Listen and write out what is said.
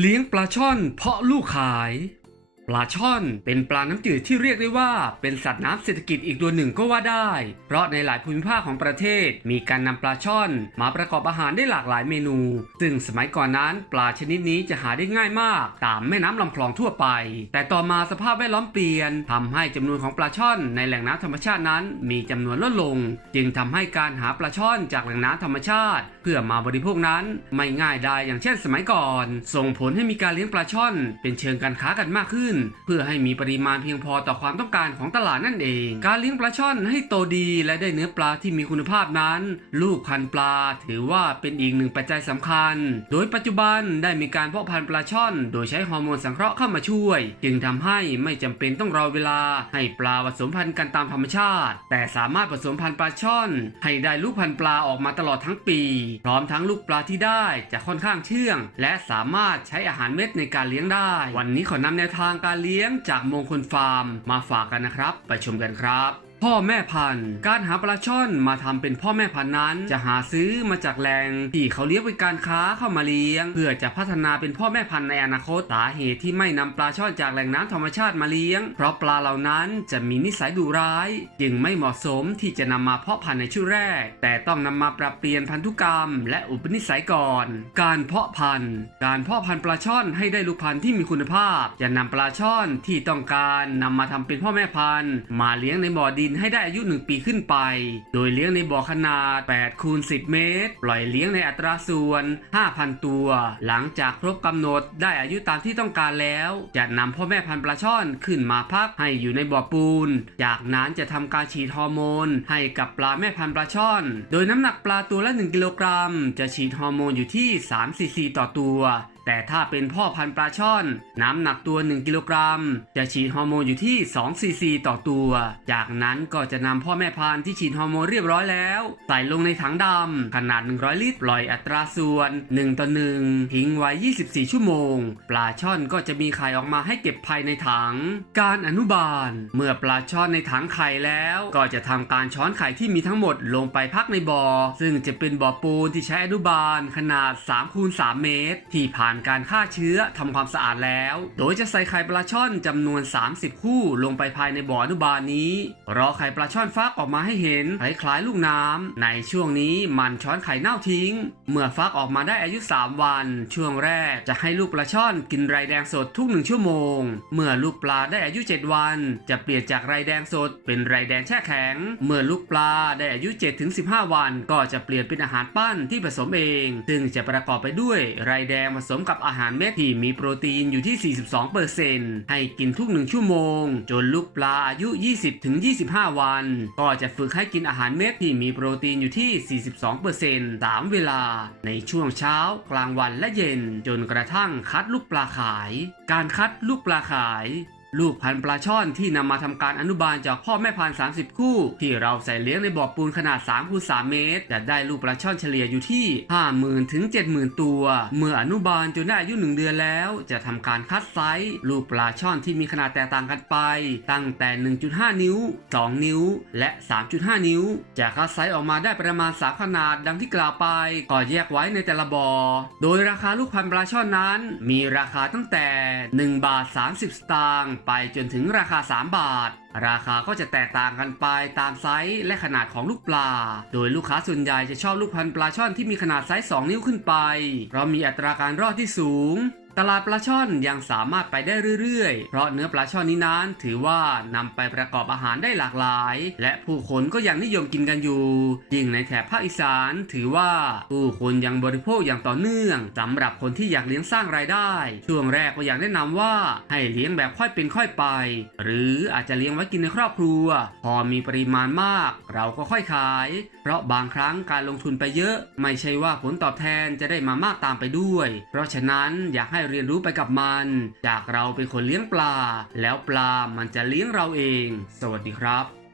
เลี้ยงปลาช่อนเพาะลูกขาย ปลาช่อนเป็นปลาน้ำจืดที่เรียกได้ว่า เป็นสัตว์น้ำเศรษฐกิจอีกตัวหนึ่งก็ว่าได้ เพราะในหลายภูมิภาคของประเทศ มีการนำปลาช่อนมาประกอบอาหารได้หลากหลายเมนู ซึ่งสมัยก่อนนั้นปลาชนิดนี้จะหาได้ง่ายมาก ตามแม่น้ำลำคลองทั่วไป แต่ต่อมาสภาพแวดล้อมเปลี่ยนทำให้จำนวนของปลาช่อนในแหล่งน้ำธรรมชาตินั้น มีจำนวนลดลง จึงทำให้การหาปลาช่อนจากแหล่งน้ำธรรมชาติ เพื่อมาบริโภคนั้นไม่ง่ายได้อย่างเช่นสมัยก่อน ส่งผลให้มีการเลี้ยงปลาช่อน เป็นเชิงการค้ากันมากขึ้นเพื่อให้มีปริมาณเพียงพอต่อความต้องการของตลาดนั่นเอง การเลี้ยงปลาช่อนให้โตดีและได้เนื้อปลาที่มีคุณภาพนั้น ลูกพันธุ์ปลาถือว่าเป็นอีกหนึ่งปัจจัยสำคัญ โดยปัจจุบันได้มีการเพาะพันธุ์ปลาช่อน โดยใช้ฮอร์โมนสังเคราะห์เข้ามาช่วย จึงทำให้ไม่จำเป็นต้องรอเวลา ให้ปลาผสมพันธุ์กันตามธรรมชาติ แต่สามารถผสมพันธุ์ปลาช่อน ให้ได้ลูกพันธุ์ปลาออกมาตลอดทั้งปี พร้อมทั้งลูกปลาที่ได้จะค่อนข้างเชื่อง และสามารถใช้อาหารเม็ดในการเลี้ยงได้ วันนี้ขอนำแนวทางการเลี้ยงจากมงคลฟาร์มมาฝากกันนะครับ ไปชมกันครับพ่อแม่พันธุ์ การหาปลาช่อนมาทำเป็นพ่อแม่พันธุ์นั้น จะหาซื้อมาจากแหล่งที่เขาเลี้ยงเป็นการค้าเข้ามาเลี้ยง เพื่อจะพัฒนาเป็นพ่อแม่พันธุ์ในอนาคตสาเหตุที่ไม่นำปลาช่อนจากแหล่งน้ำธรรมชาติมาเลี้ยง เพราะปลาเหล่านั้นจะมีนิสัยดุร้าย จึงไม่เหมาะสมที่จะนำมาเพาะพันธุ์ในช่วงแรก แต่ต้องนำมาปรับเปลี่ยนพันธุกรรม และอุปนิสัยก่อน การเพาะพันธุ์ การเพาะพันธุ์ปลาช่อนให้ได้ลูกพันธุ์ที่มีคุณภาพ จะนำปลาช่อนที่ต้องการนำมาทำเป็นพ่อแม่พันธุ์ มาเลี้ยงในบ่อดินให้ได้อายุ 1 ปีขึ้นไป โดยเลี้ยงในบ่อขนาด8คูณ10 เมตร ปล่อยเลี้ยงในอัตราส่วน 5,000 ตัว หลังจากครบกำหนดได้อายุตามที่ต้องการแล้ว จะนำพ่อแม่พันธุ์ปลาช่อนขึ้นมาพักให้อยู่ในบ่อปูน จากนั้นจะทำการฉีดฮอร์โมน ให้กับปลาแม่พันธุ์ปลาช่อน โดยน้ำหนักปลาตัวละ 1 กิโลกรัม จะฉีดฮอร์โมนอยู่ที่ 3 ซีซีต่อตัว แต่ถ้าเป็นพ่อพันธุ์ปลาช่อน น้ำหนักตัว 1 กิโลกรัม จะฉีดฮอร์โมนอยู่ที่ 2 ซีซี ต่อตัว จากนั้นก็จะนำพ่อแม่พันธุ์ที่ฉีดฮอร์โมนเรียบร้อยแล้ว ใส่ลงในถังดำขนาด 100 ลิตร ปล่อยอัตราส่วน 1 ต่อ 1 ทิ้งไว้ 24 ชั่วโมง ปลาช่อนก็จะมีไข่ออกมาให้เก็บภายในถัง การอนุบาล เมื่อปลาช่อนในถังไข่แล้ว ก็จะทำการช้อนไข่ที่มีทั้งหมดลงไปพักในบ่อ ซึ่งจะเป็นบ่อปูนที่ใช้อนุบาลขนาด3คูณ3เมตร ที่ผ่านการฆ่าเชื้อทำความสะอาดแล้ว โดยจะใส่ไข่ปลาช่อนจำนวน 30 คู่ลงไปภายในบ่ออนุบาลนี้ รอไข่ปลาช่อนฟักออกมาให้เห็นคล้ายๆลูกน้ำ ในช่วงนี้มันช้อนไข่เน่าทิ้ง เมื่อฟักออกมาได้อายุ 3 วัน ช่วงแรกจะให้ลูกปลาช่อนกินไรแดงสดทุกหนึ่งชั่วโมง เมื่อลูกปลาได้อายุ 7 วัน จะเปลี่ยนจากไรแดงสด เป็นไรแดงแช่แข็ง เมื่อลูกปลาได้อายุ 7-15 วัน ก็จะเปลี่ยนเป็นอาหารปั้นที่ผสมเอง ซึ่งจะประกอบไปด้วยไรแดงผสมกับอาหารเม็ดที่มีโปรตีนอยู่ที่ 42%ให้กินทุกหนึ่งชั่วโมง จนลูกปลาอายุ 20-25 วัน ก็จะฝึกให้กินอาหารเม็ดที่มีโปรตีนอยู่ที่ 42%ตามเวลา ในช่วงเช้า กลางวันและเย็น จนกระทั่งคัดลูกปลาขาย การคัดลูกปลาขาย ลูกพันธุ์ปลาช่อนที่นำมาทำการอนุบาลจากพ่อแม่พันธุ์ 30 คู่ ที่เราใส่เลี้ยงในบ่อปูนขนาด3คูณ3เมตร จะได้ลูกปลาช่อนเฉลี่ยอยู่ที่ 50,000ถึง70,000 ตัว เมื่ออนุบาลจนได้อายุ1เดือนแล้ว จะทำการคัดไซส์ลูกปลาช่อนที่มีขนาดแตกต่างกันไป ตั้งแต่ 1.5 นิ้ว 2 นิ้ว และ 3.5 นิ้ว จะคัดไซส์ออกมาได้ประมาณ3ขนาดดังที่กล่าวไปก็แยกไว้ในแต่ละบ่อโดยราคาลูกพันธุ์ปลาช่อนนั้น มีราคาตั้งแต่ 1 บาท 30 สตางค์ไปจนถึงราคา 3 บาท ราคาก็จะแตกต่างกันไปตามไซส์และขนาดของลูกปลา โดยลูกค้าส่วนใหญ่จะชอบลูกพันปลาช่อนที่มีขนาดไซส์2นิ้วขึ้นไป เพราะมีอัตราการรอดที่สูง ตลาดปลาช่อนยังสามารถไปได้เรื่อยๆ เพราะเนื้อปลาช่อนนี้นั้นถือว่านำไปประกอบอาหารได้หลากหลาย และผู้คนก็ยังนิยมกินกันอยู่ ยิ่งในแถบภาคอีสานถือว่าผู้คนยังบริโภคอย่างต่อเนื่องสำหรับคนที่อยากเลี้ยงสร้างรายได้ ช่วงแรกก็อยากแนะนำว่าให้เลี้ยงแบบค่อยเป็นค่อยไป หรืออาจจะเลี้ยงไว้กินในครอบครัว พอมีปริมาณมาก เราก็ค่อยขาย เพราะบางครั้งการลงทุนไปเยอะ ไม่ใช่ว่าผลตอบแทนจะได้มามากตามไปด้วย เพราะฉะนั้นอยากให้เรียนรู้ไปกับมัน จากเราเป็นคนเลี้ยงปลา แล้วปลามันจะเลี้ยงเราเอง สวัสดีครับ